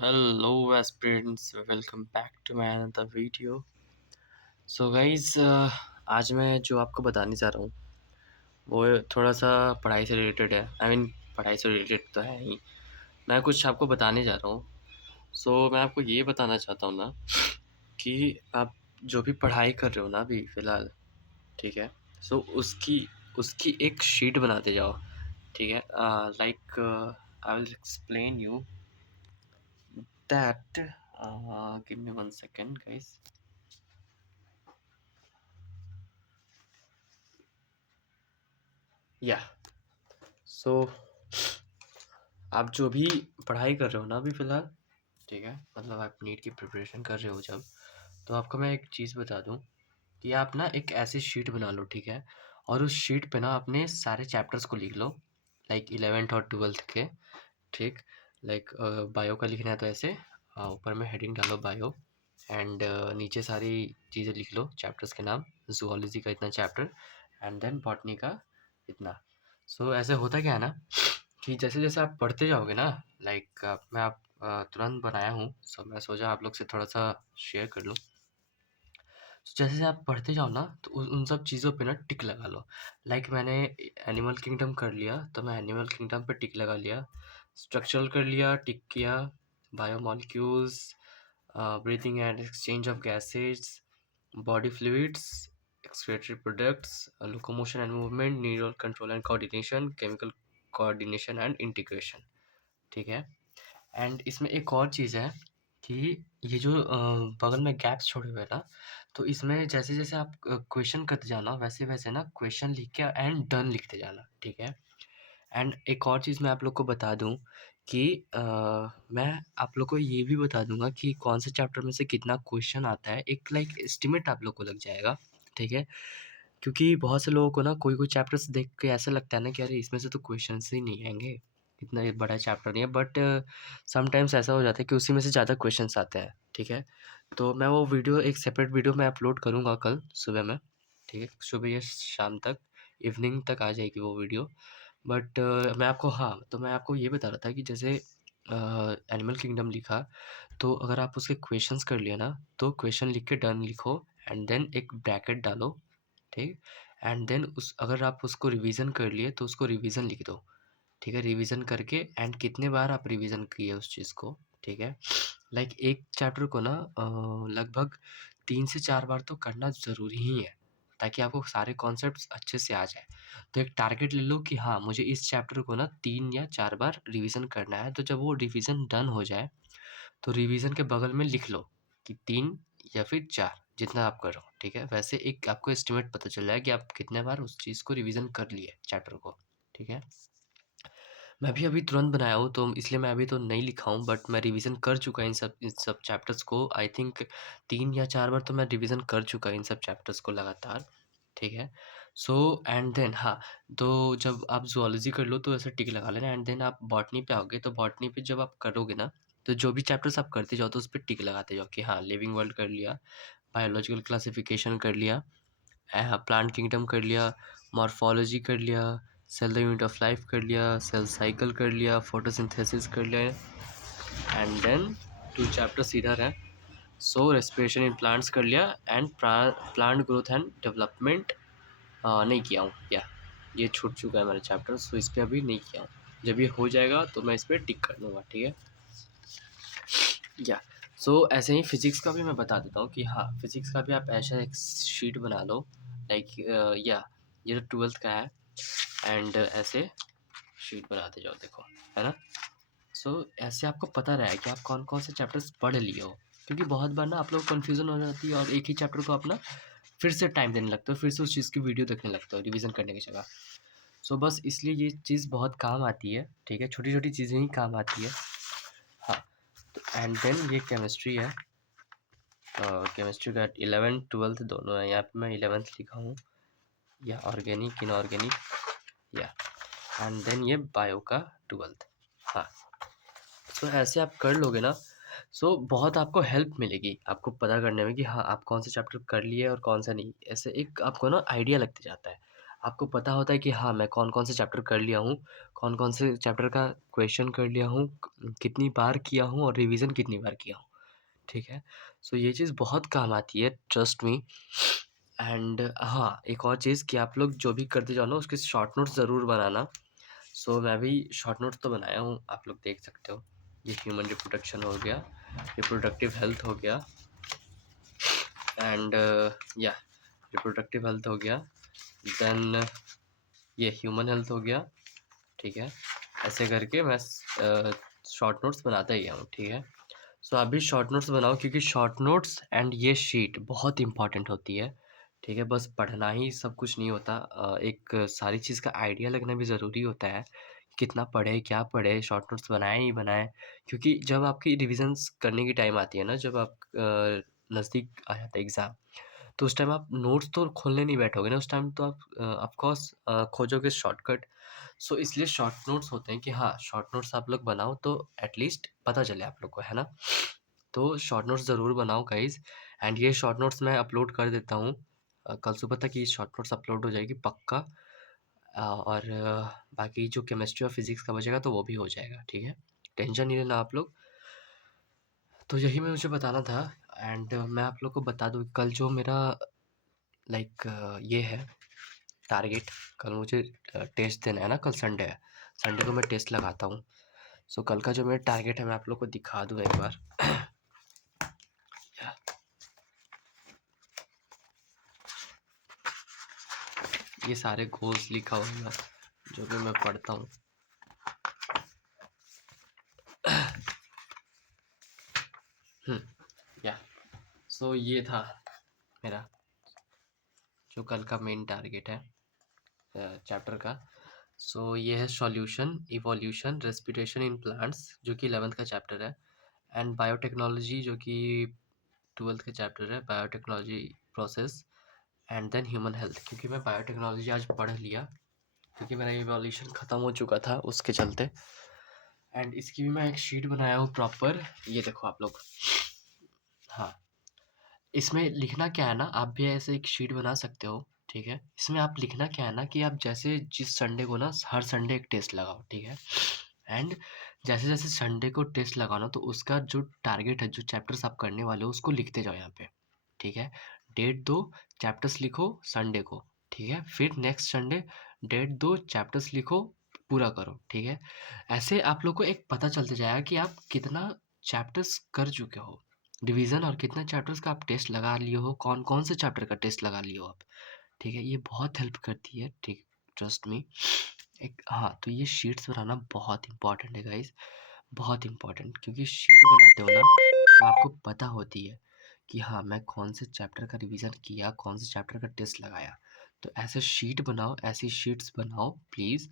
Hello aspirants, welcome back to my another video. So guys, आज मैं जो आपको बताने जा रहा हूँ वो थोड़ा सा पढ़ाई से रिलेटेड है। पढ़ाई से रिलेटेड तो है ही। मैं कुछ आपको बताने जा रहा हूँ। मैं आपको ये बताना चाहता हूँ ना कि आप जो भी पढ़ाई कर रहे हो ना अभी फ़िलहाल, ठीक है? उसकी उसकी एक शीट बनाते जाओ, ठीक है? Like I will explain you that. Give me 1 second guys. या सो आप जो भी पढ़ाई कर रहे हो ना अभी फ़िलहाल, ठीक है? मतलब आप नीट की प्रिपरेशन कर रहे हो जब, तो आपको मैं एक चीज़ बता दूँ कि आप ना एक ऐसी शीट बना लो, ठीक है? और उस शीट पे ना अपने सारे चैप्टर्स को लिख लो, लाइक 11th और 12th के, ठीक? लाइक बायो का लिखना है तो ऐसे ऊपर में हेडिंग डालो बायो एंड नीचे सारी चीज़ें लिख लो, चैप्टर्स के नाम, ज़ूलॉजी का इतना चैप्टर एंड देन बॉटनी का इतना। ऐसे होता क्या है ना कि जैसे-जैसे आप पढ़ते जाओगे ना, लाइक मैं तुरंत बनाया हूँ, मैं सोचा आप लोग से थोड़ा-सा शेयर कर लूँ। जैसे-जैसे आप पढ़ते जाओ ना, तो उन उन सब चीज़ों पे ना टिक लगा लो। लाइक मैंने एनिमल किंगडम कर लिया, तो मैं एनिमल किंगडम पे टिक लगा लिया। स्ट्रक्चरल कर लिया, टिक किया। Biomolecules, breathing and exchange of gases, body fluids, excretory products, locomotion and movement, neural control and coordination, chemical coordination and integration, ठीक है? एंड इसमें एक और चीज़ है कि ये जो बगल में गैप्स छोड़े हुए हैं ना, तो इसमें जैसे-जैसे आप क्वेश्चन करते जाना, वैसे-वैसे ना क्वेश्चन लिख के एंड डन लिखते जाना, ठीक है? एंड एक और चीज़ मैं आप लोग को बता दूँ कि मैं आप लोग को ये भी बता दूँगा कि कौन से चैप्टर में से कितना क्वेश्चन आता है, एक लाइक एस्टीमेट आप लोग को लग जाएगा, ठीक है? क्योंकि बहुत से लोगों को ना कोई-कोई चैप्टर्स देख के ऐसा लगता है ना कि अरे इसमें से तो क्वेश्चंस ही नहीं आएँगे, इतना ये बड़ा चैप्टर नहीं है, बट समटाइम्स ऐसा हो जाता है कि उसी में से ज़्यादा क्वेश्चंस आते हैं, ठीक है? तो मैं वो वीडियो एक सेपरेट वीडियो मैं अपलोड करूँगा कल सुबह में, ठीक है? सुबह या शाम तक, इवनिंग तक आ जाएगी वो वीडियो। बट मैं आपको ये बता रहा था कि जैसे एनिमल किंगडम लिखा, तो अगर आप उसके क्वेश्चंस कर लिए ना, तो क्वेश्चन लिख के डन लिखो एंड देन एक ब्रैकेट डालो, ठीक? एंड देन उस अगर आप उसको रिवीज़न कर लिए, तो उसको रिवीज़न लिख दो, ठीक है? रिवीज़न करके एंड कितने बार आप रिवीज़न किए उस चीज़ को, ठीक है? लाइक एक चैप्टर को ना लगभग 3 से 4 बार तो करना ज़रूरी ही है, ताकि आपको सारे कॉन्सेप्ट्स अच्छे से आ जाएँ। तो एक टारगेट ले लो कि हाँ, मुझे इस चैप्टर को ना 3 या 4 बार रिवीज़न करना है, तो जब वो रिवीज़न डन हो जाए, तो रिवीज़न के बगल में लिख लो कि 3 या फिर 4 जितना आप करो, ठीक है? वैसे एक आपको एस्टीमेट पता चल जाएगा कि आप कितने बार उस चीज़ को रिवीज़न कर लिए चैप्टर को, ठीक है? मैं भी अभी तुरंत बनाया हूँ, तो इसलिए मैं अभी तो नहीं लिखा हूँ, बट मैं रिवीज़न कर चुका इन सब चैप्टर्स को। आई थिंक 3 या 4 बार तो मैं रिवीज़न कर चुका इन सब चैप्टर्स को लगातार, ठीक है? एंड देन हाँ, तो जब आप ज़ूलॉजी कर लो तो ऐसे टिक लगा लेना एंड देन आप बॉटनी पे आओगे, तो बॉटनी पे जब आप करोगे ना, तो जो भी चैप्टर्स आप करते जाओ, तो उसपे टिक लगाते जाओ कि हाँ, लिविंग वर्ल्ड कर लिया, बायोलॉजिकल क्लासिफ़िकेशन कर लिया, प्लांट किंगडम कर लिया, मॉर्फ़ोलॉजी कर लिया, cell the unit of life कर लिया, सेल साइकिल कर लिया, फोटोसिंथेसिस कर लिया एंड देन 2 चैप्टर्स इधर हैं। रेस्पिरेशन इन प्लांट्स कर लिया and plant growth and development नहीं किया हूँ या ये छूट चुका है मेरा चैप्टर, इस पे अभी नहीं किया हूँ। जब ये हो जाएगा तो मैं इस पे टिक कर दूँगा, ठीक है? या ऐसे ही फिज़िक्स का भी मैं बता देता हूँ कि हाँ, फिज़िक्स का भी आप ऐसा एक शीट बना लो, लाइक या ये तो 12th का है एंड ऐसे शीट बनाते जाओ, देखो, है ना? ऐसे आपको पता रहे कि आप कौन-कौन से चैप्टर्स पढ़ लिए हो, क्योंकि बहुत बार ना आप लोग कन्फ्यूज़न हो जाती है और एक ही चैप्टर को आप ना फिर से टाइम देने लगते हो, फिर से उस चीज़ की वीडियो देखने लगते हो रिवीज़न करने की जगह। बस इसलिए ये चीज़ बहुत काम आती है, ठीक है? छोटी-छोटी चीज़ें ही काम आती है। हाँ, तो एंड देन ये केमिस्ट्री है। केमिस्ट्री का 11th-12th दोनों है, यहाँ पे मैं 11th लिखा हूँ, या ऑर्गेनिक, इनऑर्गेनिक, या एंड देन ये बायो का 12th। हाँ, ऐसे आप कर लोगे ना, बहुत आपको हेल्प मिलेगी, आपको पता करने में कि हाँ, आप कौन सा चैप्टर कर लिए और कौन सा नहीं। ऐसे एक आपको ना आइडिया लगते जाता है। आपको पता होता है कि हाँ, मैं कौन-कौन से चैप्टर कर लिया हूँ, कौन-कौन से चैप्टर का क्वेश्चन कर लिया हूँ, कितनी बार किया हूँ और रिवीज़न कितनी बार किया हूँ, ठीक है? सो ये चीज़ बहुत काम आती है, ट्रस्ट मी। एंड हाँ, एक और चीज़ कि आप लोग जो भी करते जाओ ना, उसके शॉर्ट नोट्स ज़रूर बनाना। सो मैं भी शॉर्ट नोट्स तो बनाया हूँ, आप लोग देख सकते हो। ये ह्यूमन रिप्रोडक्शन हो गया, रिप्रोडक्टिव हेल्थ हो गया एंड या रिप्रोडक्टिव हेल्थ हो गया, देन ये ह्यूमन हेल्थ हो गया, ठीक है? ऐसे करके मैं शॉर्ट नोट्स बनाता ही हूँ, ठीक है? सो आप भी शॉर्ट नोट्स बनाओ क्योंकि शॉर्ट नोट्स एंड ये शीट बहुत इम्पॉर्टेंट होती है, ठीक है? बस पढ़ना ही सब कुछ नहीं होता, एक सारी चीज़ का आइडिया लगना भी ज़रूरी होता है। कितना पढ़े, क्या पढ़े, शॉर्ट नोट्स बनाएँ, नहीं बनाएँ? क्योंकि जब आपकी रिविज़न्स करने की टाइम आती है ना, जब आप नज़दीक आ जाता है एग्ज़ाम, तो उस टाइम आप नोट्स तो खोलने नहीं बैठोगे ना, उस टाइम तो आप ऑफ़ कोर्स खोजोगे शॉर्टकट। सो इसलिए शॉर्ट नोट्स होते हैं कि हाँ, शॉर्ट नोट्स आप लोग बनाओ तो एट लीस्ट पता चले आप लोग को, है ना? तो शॉर्ट नोट्स ज़रूर बनाओ गाइज़ एंड ये शॉर्ट नोट्स मैं अपलोड कर देता हूँ। कल सुबह तक ये शॉर्ट नोट्स अपलोड हो जाएगी पक्का। और बाकी जो केमिस्ट्री और फिज़िक्स का बचेगा तो वो भी हो जाएगा, ठीक है? टेंशन नहीं लेना आप लोग। तो यही मैं मुझे बताना था एंड मैं आप लोग को बता दूँ कल जो मेरा लाइक ये है टारगेट, कल मुझे टेस्ट देना है ना, कल संडे है, संडे को मैं टेस्ट लगाता हूँ। सो कल का जो मेरा टारगेट है मैं आप लोग को दिखा दूँ एक बार। ये सारे गोल्स लिखा हुआ है जो भी मैं पढ़ता हूँ। या सो ये था मेरा जो कल का मेन टारगेट है चैप्टर का। सो ये है solution, evolution, respiration in plants जो कि 11th का चैप्टर है एंड बायोटेक्नोलॉजी जो कि 12th का चैप्टर है, biotechnology process and then human health. क्योंकि मैं बायोटेक्नोलॉजी आज पढ़ लिया क्योंकि मेरा इवोल्यूशन ख़त्म हो चुका था उसके चलते। एंड इसकी भी मैं एक शीट बनाया हूँ प्रॉपर, ये देखो आप लोग। हाँ, इसमें लिखना क्या है ना, आप भी ऐसे एक शीट बना सकते हो, ठीक है? इसमें आप लिखना क्या है ना कि आप जैसे जिस संडे को ना हर संडे एक टेस्ट लगाओ, ठीक है? एंड जैसे-जैसे संडे को टेस्ट लगाओ ना तो उसका जो टारगेट है, जो चैप्टर्स आप करने वाले हो उसको लिखते जाओ यहाँ पे, ठीक है? डेट दो, चैप्टर्स लिखो संडे को, ठीक है? फिर नेक्स्ट संडे डेट दो, चैप्टर्स लिखो, पूरा करो, ठीक है? ऐसे आप लोग को एक पता चलता जाएगा कि आप कितना चैप्टर्स कर चुके हो। डिवीज़न और कितने चैप्टर्स का आप टेस्ट लगा लिए हो, कौन-कौन से चैप्टर का टेस्ट लगा लिए हो आप, ठीक है? ये बहुत हेल्प करती है, ठीक, ट्रस्ट मी। एक हाँ, तो ये शीट्स बनाना बहुत इम्पोर्टेंट है गाइज़, बहुत इम्पोर्टेंट, क्योंकि शीट बनाते हो ना तो आपको पता होती है कि हाँ, मैं कौन से चैप्टर का रिवीज़न किया, कौन से चैप्टर का टेस्ट लगाया। तो ऐसे शीट बनाओ, ऐसी शीट्स बनाओ प्लीज़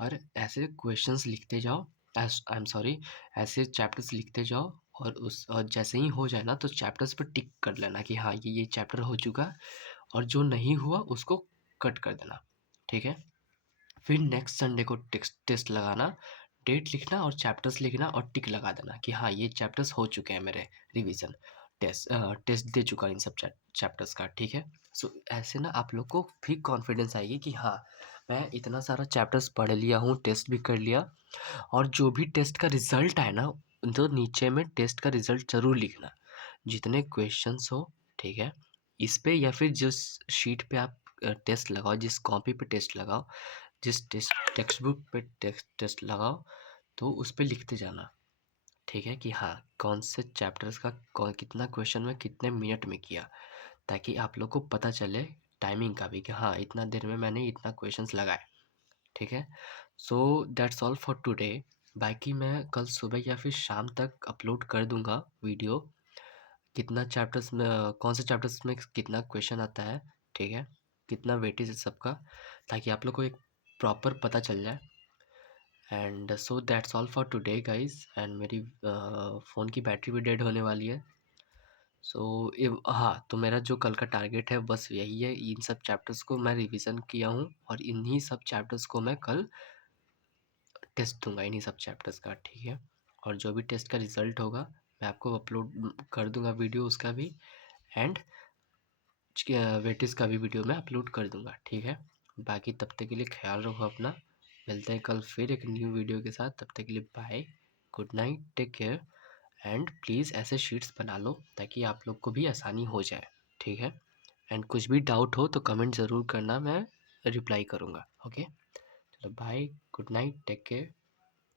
और ऐसे क्वेश्चंस लिखते जाओ, आई एम सॉरी, ऐसे चैप्टर्स लिखते जाओ और जैसे ही हो जाए ना तो चैप्टर्स पे टिक कर लेना कि हाँ, ये चैप्टर हो चुका और जो नहीं हुआ उसको कट कर देना, ठीक है? फिर नेक्स्ट संडे को टेस्ट लगाना, डेट लिखना और चैप्टर्स लिखना और टिक लगा देना कि हाँ, ये चैप्टर्स हो चुके हैं मेरे रिवीजन। टेस्ट दे चुका इन सब चैप्टर्स का, ठीक है? सो ऐसे ना आप लोग को भी कॉन्फिडेंस आएगी कि हाँ, मैं इतना सारा चैप्टर्स पढ़ लिया हूँ, टेस्ट भी कर लिया और जो भी टेस्ट का रिजल्ट आए ना, तो नीचे में टेस्ट का रिजल्ट ज़रूर लिखना। जितने क्वेश्चंस हो, ठीक है? इस पे या फिर जिस शीट पे आप टेस्ट लगाओ, जिस कॉपी पे टेस्ट लगाओ, जिस टेक्स्ट बुक पे टेस्ट लगाओ, तो उस पे लिखते जाना, ठीक है? कि हाँ, कौन से चैप्टर्स का कितना क्वेश्चन में कितने मिनट में किया, ताकि आप लोग को पता चले टाइमिंग का भी कि हाँ, इतना देर में मैंने इतना क्वेश्चंस लगाए, ठीक है? So that's all for today. बाकी मैं कल सुबह या फिर शाम तक अपलोड कर दूंगा वीडियो, कितना चैप्टर्स में कौन से चैप्टर्स में कितना क्वेश्चन आता है, ठीक है? कितना वेटेज है सबका, ताकि आप लोग को एक प्रॉपर पता चल जाए। And so that's all for today guys and मेरी फ़ोन की बैटरी भी डेड होने वाली है। सो हाँ, तो मेरा जो कल का टारगेट है बस यही है, इन सब चैप्टर्स को मैं रिवीजन किया हूँ और इन्हीं सब चैप्टर्स को मैं कल टेस्ट दूंगा, इन्हीं सब चैप्टर्स का, ठीक है? और जो भी टेस्ट का रिजल्ट होगा मैं आपको अपलोड कर दूंगा वीडियो उसका भी एंड वेटेज का भी वीडियो मैं अपलोड कर दूंगा, ठीक है? बाकी तब तक के लिए ख्याल रखो अपना। मिलते हैं कल फिर एक न्यू वीडियो के साथ। तब तक के लिए bye, good night, take care. And please ऐसे शीट्स बना लो ताकि आप लोग को भी आसानी हो जाए, ठीक है। एंड कुछ भी डाउट हो तो कमेंट ज़रूर करना, मैं रिप्लाई करूँगा। ओके, चलो bye, good night, take care.